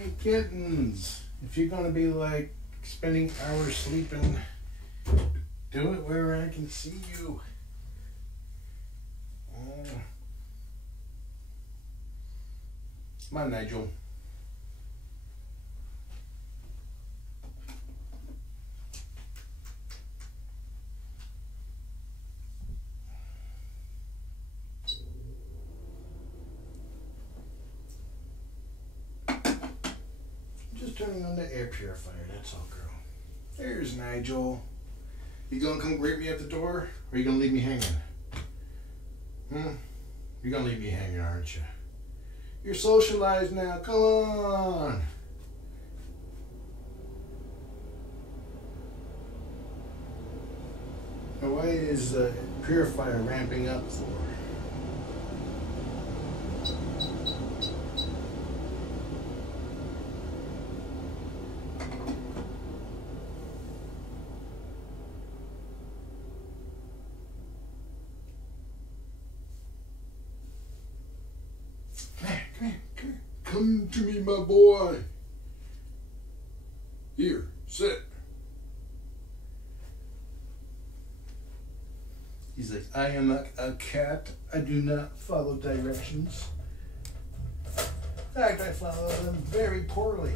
Hey kittens, if you're gonna be like spending hours sleeping, do it where I can see you. Oh. Come on, Nigel. Just turning on the air purifier, that's all, girl. There's Nigel. You gonna come greet me at the door, or you gonna leave me hanging? You're gonna leave me hanging, aren't you? You're socialized now, come on. Now why is the purifier ramping up for? Come to me, my boy. Here, sit. He's like, I am a cat. I do not follow directions. In fact, I follow them very poorly.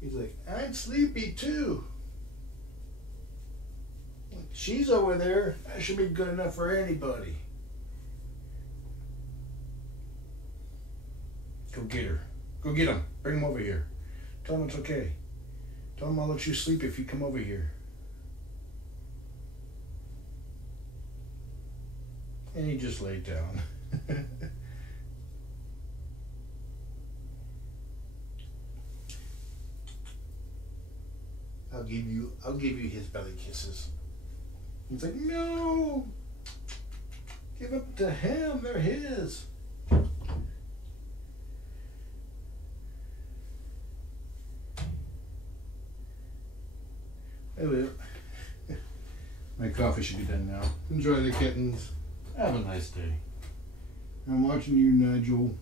He's like, I'm sleepy too. She's over there. That should be good enough for anybody. Go get her. Go get him. Bring him over here. Tell him it's okay. Tell him I'll let you sleep if you come over here. And he just laid down. I'll give you his belly kisses. He's like, no! Give up to him, they're his. Anyway, my coffee should be done now. Enjoy the kittens. Have a nice day. I'm watching you, Nigel.